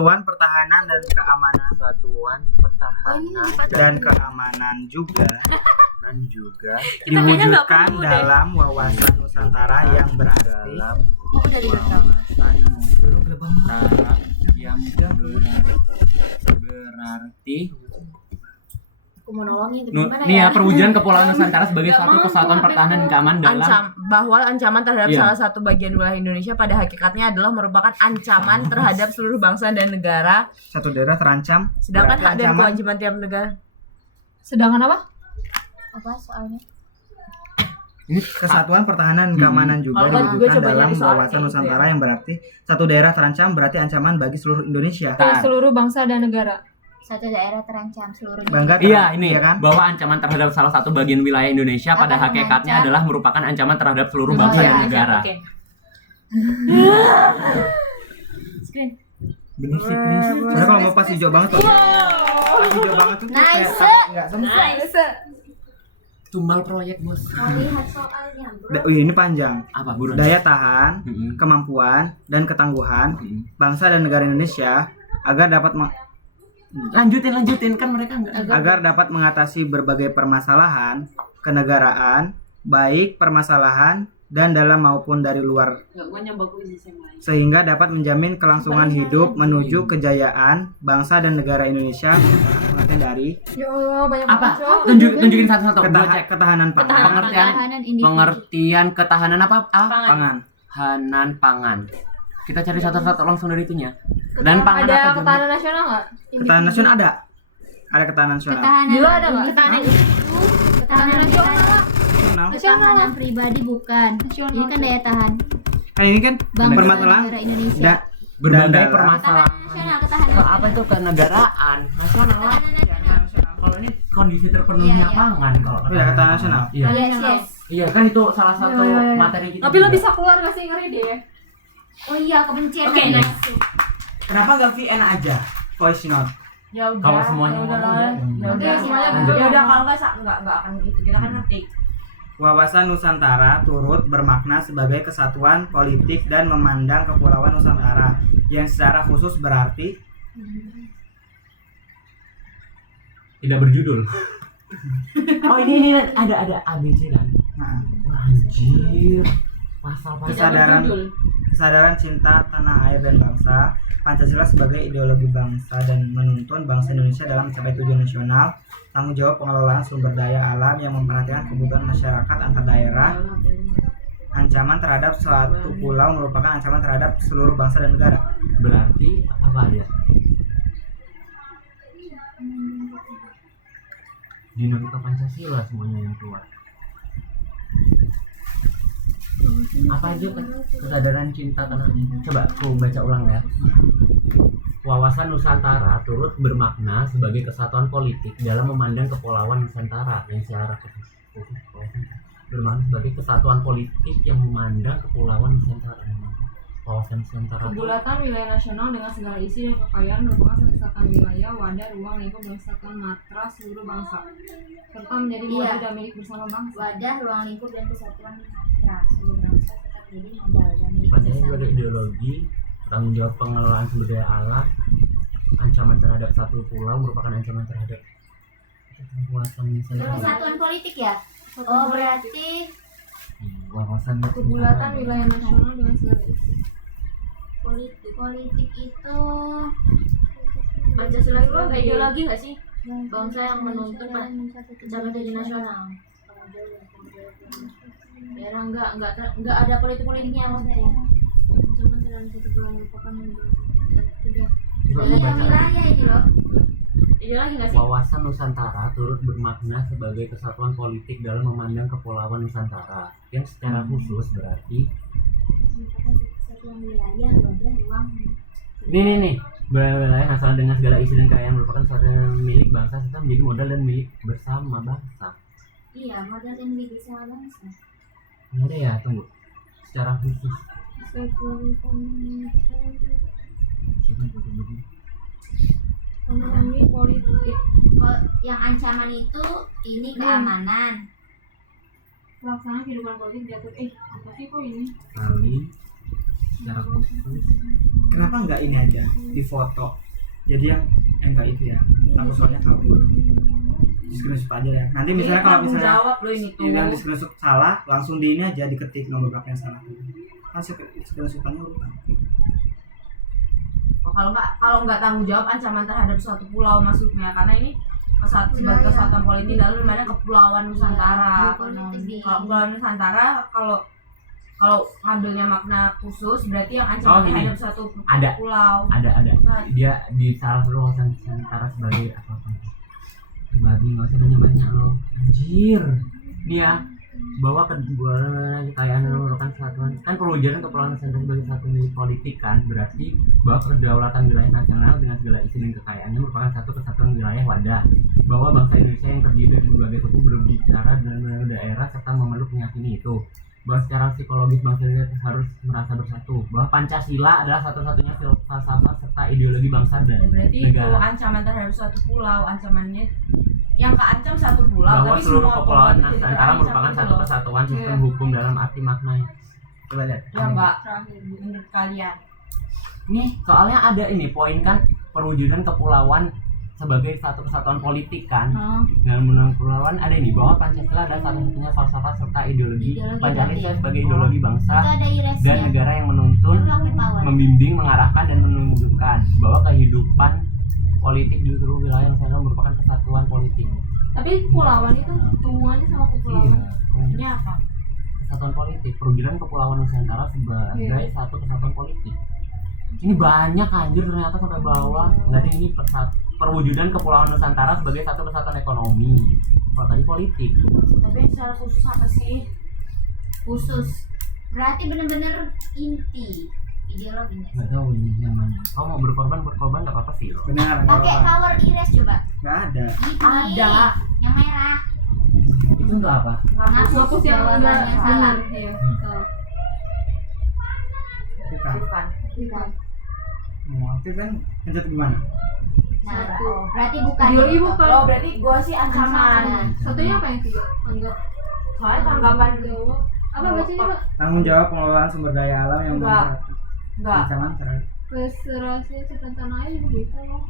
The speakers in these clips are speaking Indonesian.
Kesatuan Pertahanan dan Keamanan. Kesatuan Pertahanan dan Keamanan juga Kita kayaknya nggak diwujudkan perlu deh. dalam wawasan Nusantara yang berarti dalam Udah direkam. wawasan Nusantara yang berarti Aku mau nolongin nih ya perwujudan Kepulauan Nusantara sebagai suatu kesatuan pertahanan dan keamanan dalam Bahwa ancaman terhadap Iya. salah satu bagian wilayah Indonesia pada hakikatnya adalah merupakan ancaman terhadap seluruh bangsa dan negara, satu daerah terancam. sedangkan berarti hak dan ancaman kewajiban tiap negara. Sedangkan apa? Apa soalnya? Kesatuan Pertahanan dan Keamanan juga Kalau kan juga diwujudkan coba dalam nyari soal wawasan kayak Nusantara gitu ya. yang berarti satu daerah terancam berarti ancaman bagi seluruh Indonesia. Nah, Seluruh bangsa dan negara. Satu daerah terancam seluruh Bangga iya ini iya kan? bahwa ancaman terhadap salah satu bagian wilayah Indonesia pada Akan hakikatnya mengancam. adalah merupakan ancaman terhadap seluruh Oh, bangsa iya. dan negara. Oke. Screen. Bener sih, Chris. Soalnya kalau mau pas hijau banget tuh. Pas hijau banget tuh kayak Nice. enggak sempurna. Tumbal proyek, Bos. Mau lihat soalnya, bro. Ini panjang. Apa buruan? Daya tahan, Mm-mm. kemampuan, dan ketangguhan Mm-mm. bangsa dan negara Indonesia agar dapat Lanjutin kan mereka enggak. agar dapat mengatasi berbagai permasalahan kenegaraan, baik permasalahan dan dalam maupun dari luar, sehingga dapat menjamin kelangsungan hidup menuju kejayaan bangsa dan negara Indonesia. Pengertian dari Ya Allah, banyak Apa? banget, Cok. Tunjukin satu-satu. Gua cek. ketahanan pangan, Ketahanan individu. Pengertian ketahanan apa? pangan. Ketahanan pangan. Kita cari satu-satu langsung dari itunya. Dan pangan Ada apa? ketahanan nasional nggak? Ketahanan nasional ada ketahanan nasional. Ketahanan. Dulu ada nggak? Ketahanan itu. Ketahanan nasional. Nasional. Ketahanan pribadi bukan. Nasional. Ini kan daya tahan Kan ini kan bangsa dan permasalahan negara Indonesia. da- Berbagai dan dalam- permasalahan. Nasional, ketahanan. Kalau apa itu kenegaraan nasional lah. Kalau ini kondisi terpenuhinya Iya, iya. pangan kalau Iya, ketahanan nasional. Iya. Yes, yes. Iya kan itu salah satu Iya, iya. materi kita. Tapi lo juga. bisa keluar nggak sih, ngeri deh. Oh iya, kebencian. Oke, ada. next. Kenapa nggak VN aja? Voice note. Ya udah. Kalau semuanya ya udah ngomong, lah. ya. Ya Oke, udah. semuanya Ya ngomong. udah kalau enggak akan itu kita kan ngetik. Wawasan Nusantara turut bermakna sebagai kesatuan politik dan memandang Kepulauan Nusantara yang secara khusus berarti Tidak berjudul. Oh ini ada ABC kan. nah, Wah, anjir. Pasal-pasal. kesadaran cinta tanah air dan bangsa, Pancasila sebagai ideologi bangsa dan menuntun bangsa Indonesia dalam mencapai tujuan nasional, tanggung jawab pengelolaan sumber daya alam yang memperhatikan kebutuhan masyarakat antar daerah, ancaman terhadap suatu pulau merupakan ancaman terhadap seluruh bangsa dan negara. Berarti apa dia? Dinamika Pancasila semuanya yang keluar. Apa aja kesadaran cinta tanah air? Coba aku baca ulang ya. Wawasan Nusantara turut bermakna sebagai kesatuan politik dalam memandang Kepulauan Nusantara yang secara khusus bermakna sebagai kesatuan politik yang memandang Kepulauan Nusantara. Wawasan Nusantara. Kebulatan wilayah nasional dengan segala isi dan kekayaan merupakan satu kesatuan wilayah, wadah, ruang, lingkup, dan kesatuan matra seluruh bangsa, serta menjadi Iya. wadah dan milik bersama bangsa. Wadah, ruang lingkup dan kesatuan matra seluruh bangsa tetap menjadi modal dan milik Pancasila bersama. sebagai ideologi, tanggung jawab pengelolaan sumber daya alam, ancaman terhadap satu pulau merupakan ancaman terhadap wawasan Nusantara. Kesatuan politik ya? Oh berarti Wawasan Kebulatan wilayah nasional dengan segala isi. politik itu Pancasila itu ada ideologi nggak sih? bangsa yang menuntut mencapai tujuan nasional. Daerah nggak ada politik-politiknya maksudnya. Cuma dalam satu pulau merupakan sudah. Coba Iya baca. wilayah ini loh. Ideologi nggak sih? Wawasan Nusantara turut bermakna sebagai kesatuan politik dalam memandang Kepulauan Nusantara yang secara khusus berarti Kesatuan wilayah, wadah, ruang. nih wilayah nasional dengan segala isi dan kekayaan merupakan suatu milik bangsa serta menjadi modal dan milik bersama bangsa. Iya, modal dan milik bersama bangsa. Ini ada ya, tunggu. Secara khusus. Ekonomi politik. Kalau yang ancaman itu ini keamanan. Pelaksanaan kehidupan politik diatur. Apa sih kok ini? Kali secara khusus. Kenapa nggak ini aja di foto? Jadi yang enggak itu ya. Takut soalnya kabur. Di screenshot aja ya. Nanti misalnya kalau misalnya jawab lo ini tuh. yang di screenshot salah, langsung di ini aja diketik nomor berapa yang salah. Kan screenshotannya urutan. Kalau nggak tanggung jawab ancaman terhadap suatu pulau maksudnya, karena ini sebagai kesatuan politik dalam mana kepulauan Nusantara. Kalau Kepulauan Nusantara kalau ngambilnya makna khusus berarti yang ancaman ini. terhadap suatu Ada. pulau. Ada dia di salah satu kawasan Nusantara sebagai apa babi, nggak usah banyak loh anjir. Nih ya, bahwa kekayaan yang merupakan kesatuan kan perwujudan kepulauan Nusantara sebagai satu milik politik kan, berarti bahwa kedaulatan wilayah nasional dengan segala isi dan kekayaannya merupakan satu kesatuan wilayah wadah, bahwa bangsa Indonesia yang terdiri dari berbagai suku berbicara dan daerah serta memeluk meyakini itu, bahwa secara psikologis bangsa Indonesia harus merasa bersatu, bahwa Pancasila adalah satu-satunya filsafat serta ideologi bangsa dan Berarti itu negara, ancaman terhadap suatu pulau, ancamannya yang keancam satu pulau, bahwa tapi seluruh semua kepulauan pulau itu Nusantara terancam merupakan gitu satu loh. kesatuan sistem hukum dalam arti maknanya. Coba lihat. Ya mbak, menurut kalian? Nih, soalnya ada ini poin kan perwujudan kepulauan sebagai satu kesatuan politik kan. Dalam undang kepulauan ada ini bahwa Pancasila adalah satu-satunya falsafah serta ideologi Pancasila sebagai ideologi bangsa Itu ada dan iresnya. negara yang menuntun, membimbing, mengarahkan dan menunjukkan bahwa kehidupan politik di seluruh wilayah Nusantara merupakan kesatuan politik. Tapi kepulauan itu hubungannya sama kepulauan. Ini apa? Kesatuan politik, perwujudan kepulauan Nusantara sebagai satu kesatuan politik. Ini banyak anjir ternyata sampai bawah. Berarti ini perwujudan kepulauan Nusantara sebagai satu kesatuan ekonomi. Kalau tadi politik. Tapi yang secara khusus apa sih? Khusus. Berarti bener-bener inti ideologinya. Nggak tahu ini yang mana. Kamu mau berkorban nggak apa-apa sih. Benar. Pakai power iris coba. Nggak ada. Ini, Ada. yang merah. Itu nggak apa. Ngapus yang enggak yang benar. salah. Iya. Bukan. Bukan. Mau aktif kan pencet gimana? Nah, Satu. berarti bukan. Ideologi bukan. Oh berarti gua sih ancaman. Satunya apa yang tiga? Anggap. Soalnya tanggapan Jawab. Apa bacanya Pak? Tanggung jawab pengelolaan sumber daya alam yang Enggak. memperhatikan ancaman terhadap Keserasian sistem tanah air juga bisa loh.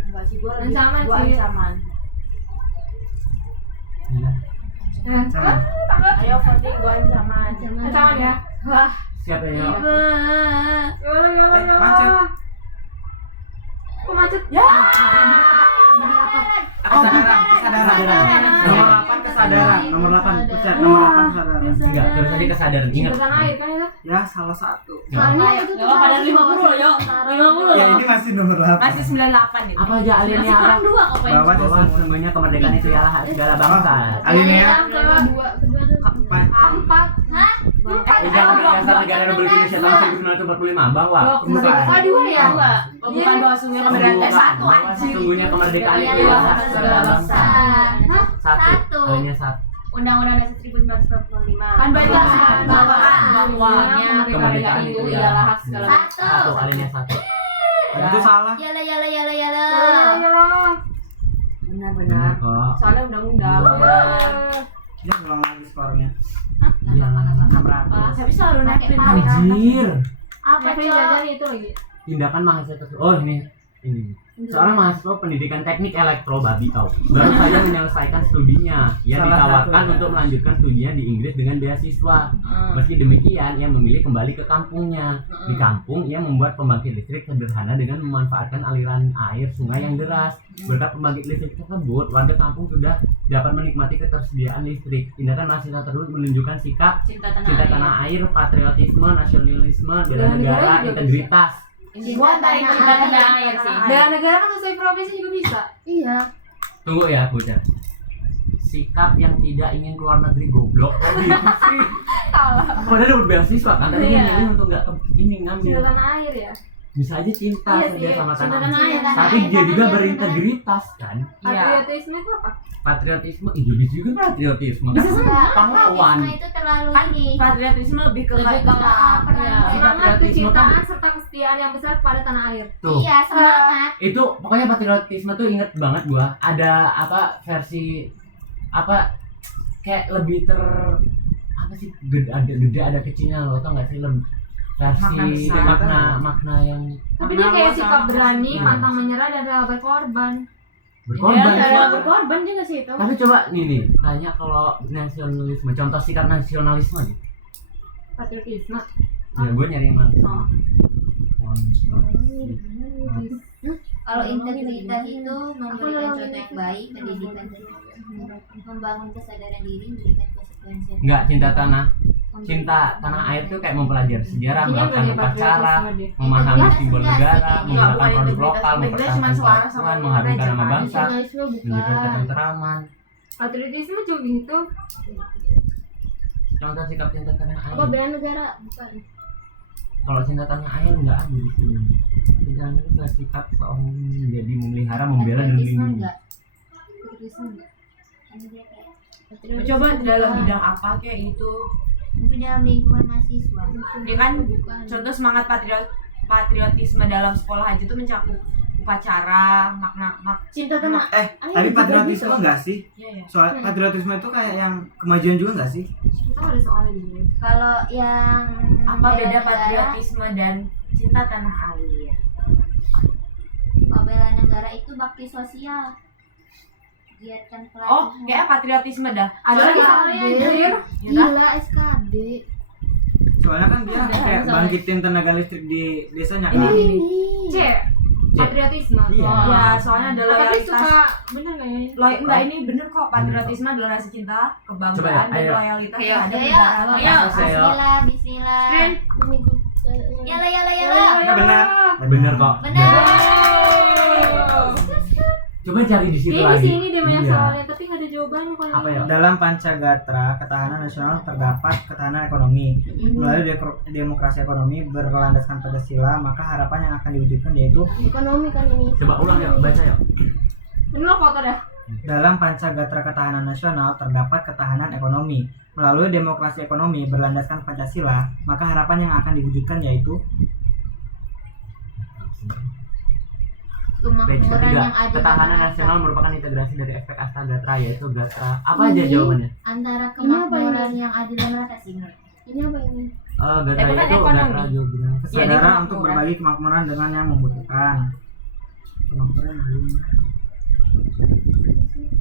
enggak sih gua lebih- Ancaman gua sih. ancaman. Iya. ancaman. Ayo voting gua ancaman. Ancaman ya. Wah. Siapa ya? Gimana? Macet. Kok macet? Ya. Kesadaran. Nomor 8 kesadaran. Nomor 8 pencet. Nomor 8 kesadaran. Enggak, terus tadi kesadaran. Ingat. Tanah air kan itu. Ya salah satu. Soalnya itu tuh pada 50 yo. 50 Ya ini masih nomor 8. Masih 98 itu. Apa aja alinea Masih kurang dua kok Pak. bahwa sesungguhnya kemerdekaan itu ialah hak segala bangsa. Alinea Kedua empat. empat. Hah? Undang-Undang Dasar Negara Republik Indonesia tahun 1945 bahwa Dua ya. Bukan bahwa sesungguhnya kemerdekaan satu bahwa anjing. sesungguhnya kemerdekaan itu Iya, ialah hak hak segala bangsa. Hah? Satu. Satu. Alinea satu. Undang-Undang Dasar 1945. Kan banyak Bawaan. bahwanya kemerdekaan itu ialah hak segala bangsa. Satu. Alinea satu. Itu salah. Yala yala yala yala. Benar-benar. kok. Soalnya undang-undang. Ya ulang lagi skornya. Iya. 600. Tapi selalu naik Pakai print. Anjir. Apa Apa coba? jajan itu lagi? Tindakan mahasiswa tersebut. Oh ini. Seorang mahasiswa pendidikan teknik elektro babi tahu baru saja menyelesaikan studinya. Ia Salah ditawarkan satu, ya. untuk melanjutkan studinya di Inggris dengan beasiswa. Meski demikian, ia memilih kembali ke kampungnya. Di kampung, ia membuat pembangkit listrik sederhana dengan memanfaatkan aliran air sungai yang deras. Berkat pembangkit listrik tersebut, warga kampung sudah dapat menikmati ketersediaan listrik. Tindakan mahasiswa tersebut menunjukkan sikap Cinta cinta tanah air, patriotisme, nasionalisme, bela negara, integritas. Gua antara yang cinta tanah air sih. Bela negara kan sesuai profesi juga bisa. Iya. Tunggu ya, bocah. Sikap yang tidak ingin keluar negeri goblok. Kok gitu sih? Padahal dapat beasiswa kan, tapi dia Iya. milih untuk nggak ini ngambil. Cinta tanah air ya. Bisa aja cinta Iya dia sih, sama cinta tanah tanah air. air, Tapi dia juga berintegritas kan. Iya. Patriotisme itu apa? Patriotisme, Indonesia juga patriotisme kan. Pahlawan. Patriotisme itu terlalu Kan ini. patriotisme lebih ke Lebih ke kayak peran. Iya. Semangat Patriotisme kan kecintaan serta kesetiaan yang besar pada tanah air. tuh. Iya, semangat. Itu pokoknya patriotisme tuh inget banget gua. Ada apa versi apa kayak lebih apa sih gede ada kecilnya loh, tau nggak sih Makna versi besar. makna yang Tapi dia kayak sikap berani, Iya. pantang menyerah dan rela berkorban. berkorban. Iya, berkorban juga sih itu. Tapi coba nih tanya kalau nasionalisme, contoh sikap nasionalisme nih. Patriotisme. Ya gue nyari yang langsung. Oh. Kalau integritas itu memberikan contoh yang baik, pendidikan membangun kesadaran diri, memberikan konsekuensi. Enggak, cinta tanah air tuh kayak mempelajari sejarah, Ini melakukan bagi upacara, patriotisme deh. memahami Integritas simbol enggak sih, negara, kayaknya. menggunakan Bukan produk integritas, lokal, integritas cuma mempertahankan selaras sama persatuan, mengharumkan nama gereja, bangsa, Nasionalisme menjaga bukan. ketenteraman. Patriotisme juga gitu. Contoh sikap cinta tanah air. Apa bela negara? Bukan. Kalau cinta tanah air nggak ada di sini. Cinta tanah air itu sikap seorang menjadi memelihara, membela dan Patriotisme melindungi. enggak. Patriotisme enggak. Kan dia kayak Coba dalam bidang apa kayak itu? mungkin dalam lingkungan mahasiswa. Dia kan Bukan. contoh semangat patriotisme dalam sekolah aja tuh mencakup upacara, Cinta tanah Tapi patriotisme enggak sih? Iya ya. Soal patriotisme itu kayak yang kemajuan juga enggak sih? Kita ada soalnya gini. Kalau yang Apa bela beda negara, patriotisme dan cinta tanah air? kalau bela negara itu bakti sosial. Kegiatan pelatihan. Oh, kayak patriotisme dah. Ada lagi Soalnya soalnya ada. anjir. Gila SKD. Soalnya kan dia kayak bangkitin tenaga listrik di desanya kan. C. Patriotisme. Iya. Oh. Ya, soalnya ada Tapi loyalitas. suka bener nggak ya? Enggak, ini bener kok. Patriotisme adalah rasa cinta, Coba kebanggaan, ya, dan ayo. loyalitas Ayo, terhadap ayo, negara. ayo, Ayo. bismillah, bismillah. Keren. Yala, yala, Iya, yala. Ya benar. Bener kok. Benar. Coba cari di situ Ini lagi. sini dia banyak Iya. soalnya, tapi nggak ada jawaban bukan Apa ini. ya? Dalam Pancagatra, ketahanan nasional terdapat ketahanan ekonomi. Melalui demokrasi ekonomi berlandaskan Pancasila, maka harapan yang akan diwujudkan yaitu Ekonomi kan ini. Coba ulang ya, baca ya. Ini lo foto dah. dalam Pancagatra ketahanan nasional terdapat ketahanan ekonomi. Melalui demokrasi ekonomi berlandaskan Pancasila, maka harapan yang akan diwujudkan yaitu Page Kemakmuran ketiga, yang adil ketahanan dan merata. nasional merupakan integrasi dari aspek Astagatra, yaitu Gatra. Apa aja jawabannya? Antara kemakmuran yang adil dan merata sih menurut. Ini apa ini? Gatra Itu kan itu ekonomi. Gatra juga bilang. Iya, dia kesadaran kemakmuran. untuk berbagi kemakmuran dengan yang membutuhkan. Kemakmuran yang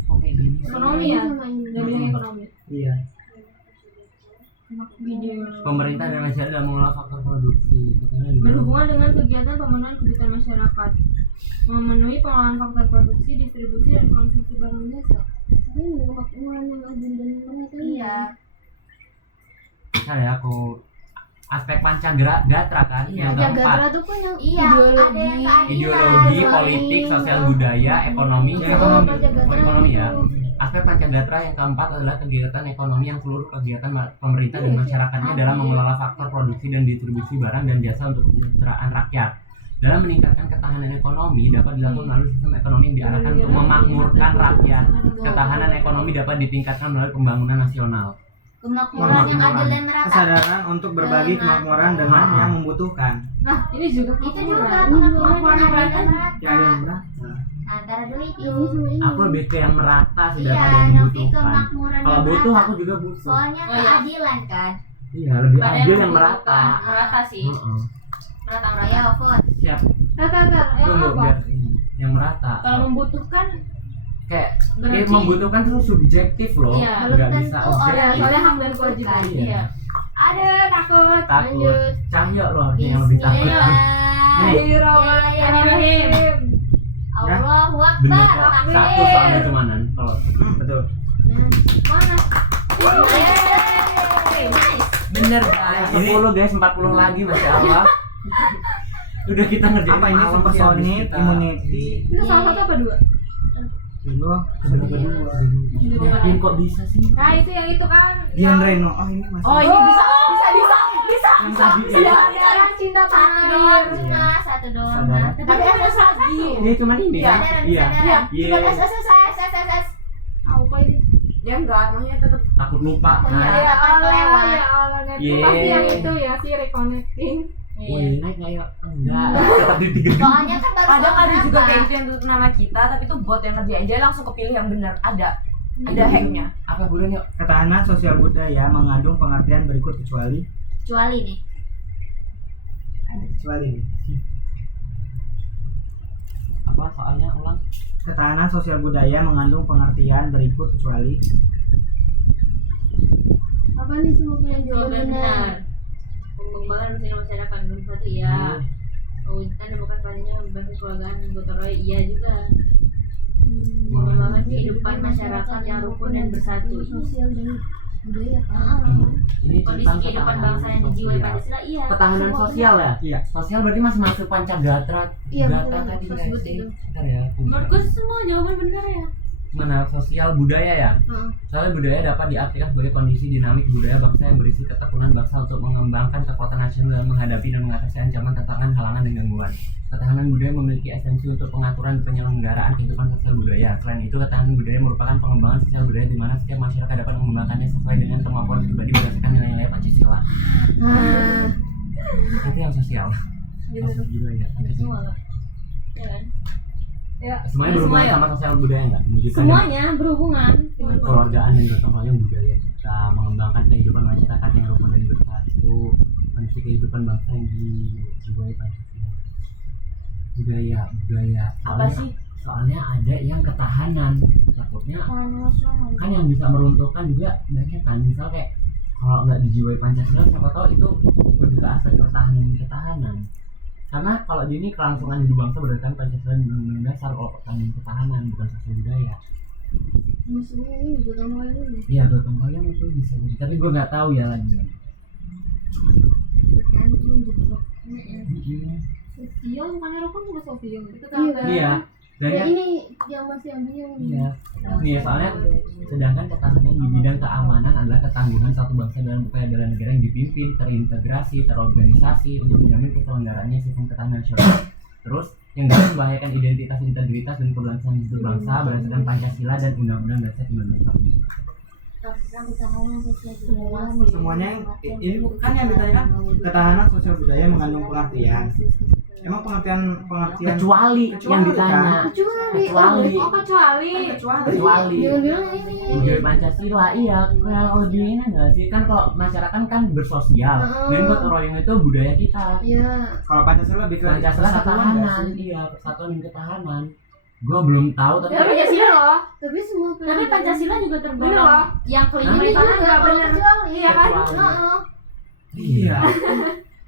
Oh, kayak gini sih. Ekonomi ya. Udah bilang ekonomi. iya. Pemerintah dan masyarakat dalam mengolah faktor produksi. Katanya di dalam- Berhubungan dengan kegiatan pemenuhan kebutuhan masyarakat, memenuhi pengolahan faktor produksi, distribusi dan konsumsi barang jasa. Ini kemakmuran yang adil dan merata. Iya. Saya aku aspek Pancagatra kan Iya, yang keempat, tuh kan yang iya, ideologi. ada yang keadilan. ideologi, politik, sosial budaya, ekonomi, Ya, ekonomi. ekonomi ya. Aspek Pancagatra yang keempat adalah kegiatan ekonomi yang seluruh kegiatan pemerintah dan masyarakatnya dalam mengelola faktor produksi dan distribusi barang dan jasa untuk kesejahteraan rakyat. Dalam meningkatkan ketahanan ekonomi dapat dilakukan melalui sistem ekonomi yang diarahkan untuk memakmurkan rakyat. Ketahanan ekonomi dapat ditingkatkan melalui pembangunan nasional. Kemakmuran yang adil dan merata. Kesadaran untuk berbagi kemakmuran dengan yang membutuhkan. Nah, ini juga Itu juga kemakmuran. kemakmuran yang adil dan merata. Ya, ada yang benar. Antara dulu itu. Aku lebih ke yang merata sudah Iya, ada yang Novi membutuhkan. kemakmuran Kalau yang butuh merata. aku juga butuh. Soalnya Oh, iya. keadilan kan. Iya, lebih Ada adil yang membutuhkan. merata. Merata sih. Heeh. Merata. Ayo vote. Siap. Tata, yang Tunggu apa? biar ini. Yang merata. Kalau membutuhkan Kayak berarti membutuhkan itu subjektif loh. Iya, Nggak belum bisa tentu ya, objektif. soalnya hak dan kewajiban. Iya. Ada takut. Takut. Cahyo loh harusnya yang lebih takut. Bismillah. Nih. Bismillahirrahmanirrahim. Allahu Bener. Akbar. Satu soalnya cumanan. Kalau Betul. Mana? Nice. Bener guys. 10 guys, 40 lagi Masya Allah. Udah kita ngerjain Apa ini malam sih, habis supersonic, kita- immunity, Itu salah satu apa dua? dulu kedua. Yakin kok bisa sih? Nah, itu yang itu kan. Dian Reno. Oh, ini masih. Oh, ini bisa. Yang tadi Iya, ya. sekarang cinta Satu tanah doang air. Cuma, satu doang. Sadar. Tapi ada lagi. Ini cuma ini kan? Kesadaran, Iya. kesadaran. Iya. Cuma SSS. Apa ini? Ya enggak, maksudnya tetap. Takut lupa. Iya. Nah. Ya Akan Allah, kelewat. ya Allah. Net. Yeay. Pasti yang itu ya sih reconnecting. Wih, naik nggak ya? Enggak. Tetap di 3. Soalnya kan baru Kadang sama ada juga apa. kayak gitu yang tutup nama kita, tapi itu bot yang kerjain dia langsung kepilih yang benar. Ada hacknya. Apa bulan yuk? Ketahanan sosial budaya mengandung pengertian berikut kecuali Kecuali nih. kecuali Apa soalnya ulang? ketahanan sosial budaya mengandung pengertian berikut kecuali Apa nih semua pilihan jawaban Jawaban benar? benar. Pengembangan sosial masyarakat nomor 1 ya. Mewujudkan demokrasi pastinya berbasis keluargaan dan gotong royong iya juga. Pengembangan kehidupan masyarakat yang rukun dan bersatu. Sosial dan budaya kan? Ini Kondisi tentang kehidupan ketahanan bangsa yang dijiwai sosial. Pancasila iya. Ketahanan sosial ya? Iya. Sosial berarti masih masuk Pancagatra. Iya, Gatra betul. tadi nggak Tersebut sih? itu. Bentar ya. aku Menurutku semua jawaban benar ya. Mana sosial budaya ya? Soalnya budaya dapat diartikan sebagai kondisi dinamik budaya bangsa yang berisi ketekunan bangsa untuk mengembangkan kekuatan nasional dalam menghadapi dan mengatasi ancaman, tantangan, halangan, dan gangguan. Ketahanan budaya memiliki esensi untuk pengaturan dan penyelenggaraan kehidupan sosial budaya. Selain itu, ketahanan budaya merupakan pengembangan sosial budaya di mana setiap masyarakat dapat mengembangkannya sesuai dengan kemampuan pribadi berdasarkan nilai-nilai Pancasila. Itu yang sosial. Sosial budaya Pancasila. Semua nggak? Ya kan? Ya. Semuanya berhubungan sama sosial budaya nggak? Menunjukkan Semuanya berhubungan dengan kekeluargaan dan gotong royong budaya kita, mengembangkan kehidupan masyarakat yang rukun dan bersatu, kondisi kehidupan bangsa yang dijiwai Pancasila. Budaya Apa Soalnya- sih? Soalnya ada yang ketahanan, takutnya Nasional. kan yang bisa meruntuhkan juga banyak kan, misal kayak kalau nggak dijiwai Pancasila siapa tahu itu lebih ke aspek ketahanan. Karena kalau di ini kelangsungan hidup bangsa berdasarkan Pancasila dan Undang-Undang Dasar, kalau pertanyaan ketahanan bukan sosial budaya. Maksudnya ini gotong royong ini. Iya, gotong royong itu bisa jadi, tapi gue nggak tahu ya lagi. Tergantung gitu. sosial, bukannya rukun juga sosial. Itu Iya, dan Ya kan ini yang masih yang bingung. iya. Nih, soalnya sedangkan ketahanan di bidang keamanan adalah ketangguhan satu bangsa dalam upaya bela negara yang dipimpin, terintegrasi, terorganisasi untuk menjamin keselenggaraannya sistem ketahanan nasional. Terus yang dapat membahayakan identitas, integritas, dan keberlangsungan hidup bangsa berdasarkan Pancasila dan Undang-Undang Dasar 1945. Ketahanan sosial Semua budaya. semuanya ini bukan yang ditanyakan ketahanan sosial budaya mengandung pengertian. Emang pengertian Kecuali yang ditanya. Kecuali. Oh kecuali. Kecuali Bilang ini. menjadi Pancasila, iya kayak lebih ini nggak sih, kan kalau masyarakat kan bersosial dan gotong royong itu budaya kita. Iya. Kalau Pancasila lebih ke Pancasila persatuan nggak ketahanan, sih? iya persatuan dan ketahanan. Gua belum tahu tapi Ya Pancasila loh. Tapi semua Tapi Pancasila juga Bener tergolong loh. yang ini kelima juga nggak kalau benar. kecuali. Iya kan? kecuali. Iya.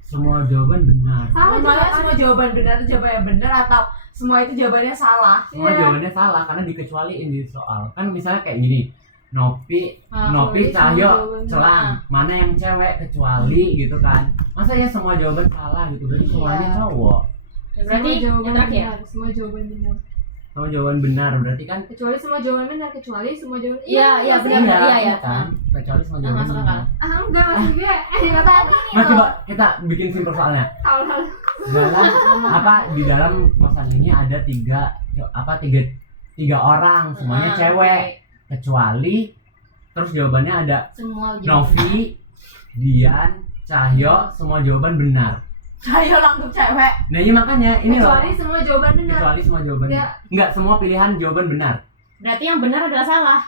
Semua jawaban benar. Salah Malah juga. semua jawaban benar itu jawabannya benar atau semua itu jawabannya salah? Semua Iya. jawabannya salah karena dikecualiin di soal. Kan misalnya kayak gini. Nopi Kalau Cahyo jawaban Celang, mana yang cewek kecuali gitu kan. Masa ya semua jawaban salah gitu, berarti semuanya cowok. Ya, berarti Semua jawaban yang terakhir. benar, semua jawaban benar. Semua jawaban benar berarti kan. Kecuali semua jawaban benar, kecuali semua jawaban Iya, iya, pasti. benar. Iya. Kan? Kecuali semua Nah, jawaban masuk benar. akal. Ah enggak maksud gue. Enggak tahu. Nah, coba kita bikin simpel soalnya. Tahu. Di dalam kosan ini ada tiga orang, semuanya Ah, cewek, kecuali terus jawabannya ada Semua Novi, Dian, Cahyo, semua jawaban benar. Saya langsung cewek. Nah iya makanya ini loh. Kecuali semua jawaban benar. Kecuali semua jawaban. Enggak. Enggak, semua pilihan jawaban benar. Berarti yang benar adalah salah.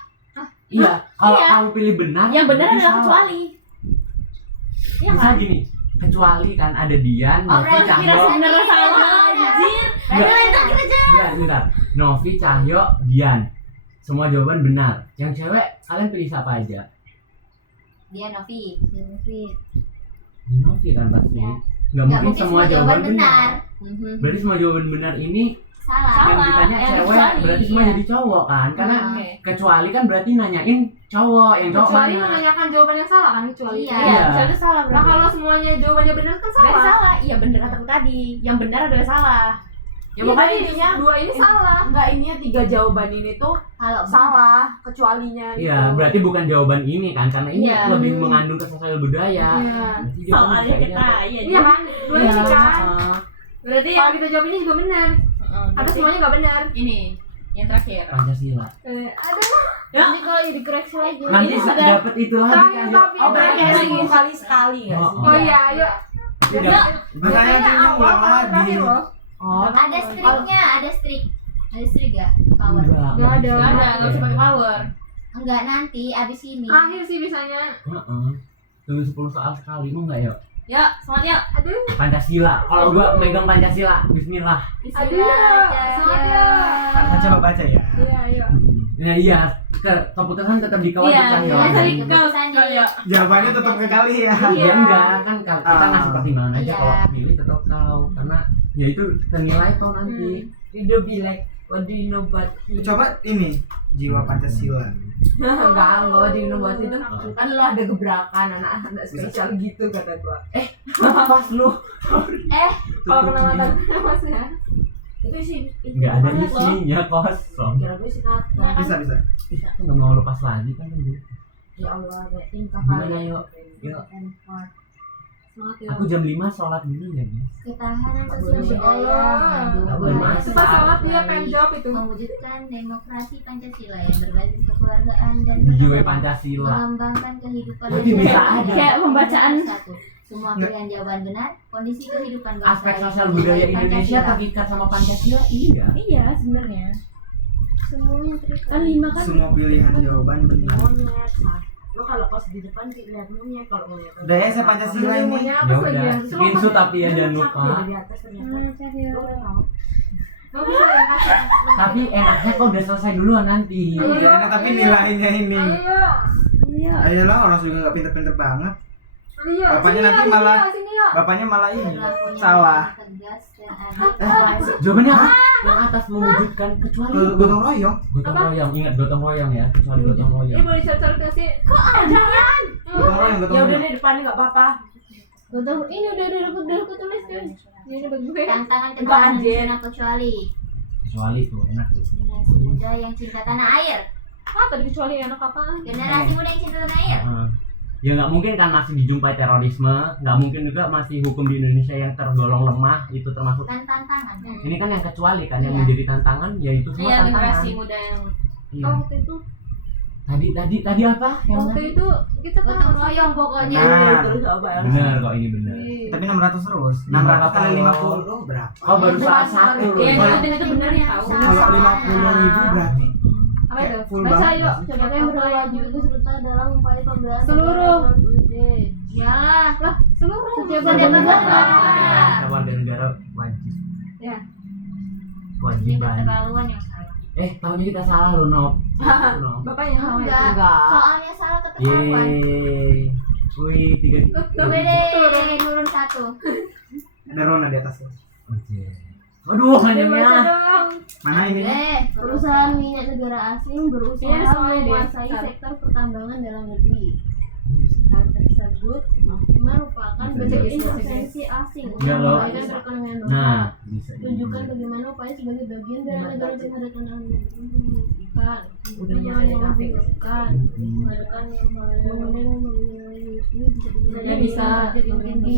Iya, kalau iya. kamu pilih benar, Yang benar berarti adalah salah. kecuali. Iya Misal kan? gini, kecuali kan ada Dian, Oh, Novi, berarti kira Cahyo. benar salah anjir. Enggak, bentar. Novi, Cahyo, Dian. Semua jawaban benar. Yang cewek kalian pilih siapa aja? Dia Novi. Di Novi kan pasti. Iya. Nggak mungkin semua jawaban benar. Mhm. Berarti semua jawaban benar ini Salah. yang Salah, ditanya yang cewek kecuali, berarti semua iya. jadi cowok kan? Karena Oke. kecuali kan berarti nanyain cowok, yang cowok Kecuali mana? menanyakan jawaban yang salah kan kecuali. Iya. Iya, kecuali itu salah Nah berarti. kalau semuanya jawabannya benar kan Berarti salah. salah. Iya benar kataku tadi. Yang benar adalah salah. Ya Iya, makanya berarti ininya dua ini salah. enggak, ininya 3 jawaban ini tuh Kalau salah, kecualinya Iya, gitu. berarti bukan jawaban ini kan? Karena ini Iya. lebih mengandung ke sosial budaya. Iya. Berarti jawaban Soalnya kayaknya kita tuh- iya. Iya kan? Dua Iya, ini kan. heeh. Berarti yang kita jawab ini juga benar. Atau Berarti semuanya nggak benar. ini yang terakhir. Pancasila. Aduh. nanti kalau dikoreksi lagi. Nanti Ini sudah- dapat itu lagi Terakhir kan? topik. Oh, berarti kayak Terakhir. 10 kali sekali enggak sih? Oh iya, ayo. Tidak. Makanya Biasanya ini awal ulang kalau lagi. terakhir loh. Oh, Ada striknya, ada strik. Ada strik gak? Power. Enggak. Nggak ada. Nggak ada, nggak usah pakai power. Enggak, nanti abis ini. Terakhir sih bisanya. Heeh. Tunggu 10 soal sekali mau enggak ya? Ya, semangat ya. Aduh. Pancasila. Kalau gua megang Pancasila, bismillah. Aduh. Semangat ya. Kita coba baca ya. Iya, iya. Nah iya, keputusan tetap di kawal Iya, kan iya, kawan. tadi Keputusannya. Iya. Jawabannya tetap ke kali ya. Ya enggak kan kalau kita ngasih pertimbangan aja Iya. kalau milih tetap kau karena ya itu senilai kau nanti. Udah be like, what do you know about Coba ini jiwa Pancasila. enggak what do you know about itu kan lo ada gebrakan anak-anak spesial gitu kata gua. Pas lu. Kalau kena mata masnya. Itu sih Enggak ada isinya kosong. kira gue sih kata. Bisa bisa. Ih, aku nggak mau lepas lagi kan ini. Ya Allah, ada tingkah Gimana kalian. yuk? Yuk. Semangat ya. Aku jam 5 sholat dulu ya guys. Ketahanan Masya sosial budaya Allah. Nggak boleh masuk. Pas sholat dia pengen jawab itu. mewujudkan demokrasi Pancasila yang berbasis kekeluargaan dan Jiwa persatuan, Pancasila. mengembangkan kehidupan Berarti bisa masyarakat aja. Kayak pembacaan. satu. Semua pilihan jawaban benar, kondisi kehidupan bangsa Aspek yang sosial dinilai budaya Indonesia Pancasila. terikat sama Pancasila iya. Iya, sebenarnya. Semuanya terikat. Kan 5 kan. Semua pilihan jawaban benar. Monyet, lo kalau pas di depan sih lihat monyet kalau monyet. Udah ya saya Pancasila ini. Semuanya Ya apa udah, saja? screenshot tapi ya jangan lupa. Di atas ternyata. Cari Lo kan tahu. Gak bisa ya kasih. Tapi enaknya kau udah selesai duluan nanti. Iya, tapi nilainya ini. Ayo. Iya. Ayolah orang juga nggak pinter-pinter banget. Ayo. Bapaknya Sini, nanti sini, malah- sini, yuk. Bapaknya malah ini Berlakunya salah. tegas dan adil. Jawabannya apa? Yang atas mewujudkan kecuali Gotong royong. gotong royong. Ingat gotong royong ya, kecuali gotong Ini royong. boleh cari-cari gak sih? Gotong royong, gotong Ya udah royong. deh depan nggak apa-apa. Ini udah aku tulis tuh. Ini bagi gue. Tantangan Enggak, ketahanan anjir. nasional kecuali Kecuali tuh enak tuh. generasi muda yang cinta tanah air. Ah, tadi kecuali anak apaan? Generasi muda yang cinta tanah air. Heeh. Ya nggak mungkin kan masih dijumpai terorisme, nggak mungkin juga masih hukum di Indonesia yang tergolong lemah itu termasuk. Dan tantangan. Ini kan yang kecuali kan yang Iya. menjadi tantangan yaitu semua Iya, tantangan. generasi muda yang Iya. Waktu itu, Tadi apa? Yang waktu itu kita kan Gotong royong pokoknya. Nah, Terus apa ya? benar kok ini benar. tapi 600 terus. 600 kali 50 berapa? Kau baru salah satu loh. Iya, Kalau- itu benar ya tahu. Kalau 50.000 berarti apa itu? full Baca banget. yuk. Coba yang berwajib itu serta dalam upaya pembelajaran Seluruh. Iyalah. Lah, seluruh. Setiap Setiap warga negara. Setiap warga negara wajib. Ya. Ini Kewajiban. keterlaluan yang salah. Tahunya kita salah loh, Nop. Nop. Bapaknya salah itu. Enggak. Soalnya salah keterlaluan. Yeay. Wih, 3 Bede, turun satu. Ada Rona di atas. Oke. Aduh, Baca hanya dong. Mana ini? Perusahaan minyak negara asing berusaha Iya, soalnya dia. menguasai sektor pertambangan dalam negeri. Hal tersebut merupakan bentuk intervensi asing untuk Enggak, loh. memulihkan perekonomian lokal. Nah, bisa. Tunjukkan bagaimana upaya sebagai bagian dari negara penghadapan bukan Udah mulai dari kafe. bukan mengadakan Ya, bisa. Jadi bisa jadi.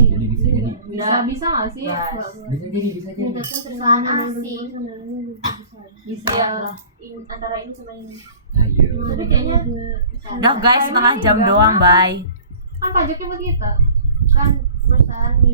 Bisa nggak sih? Bisa jadi. perusahaan asing Bisa. antara ini sama ini. Ayo. Tapi kayaknya Udah guys, setengah jam doang, bye. Kan pajaknya buat kita. kan perusahaan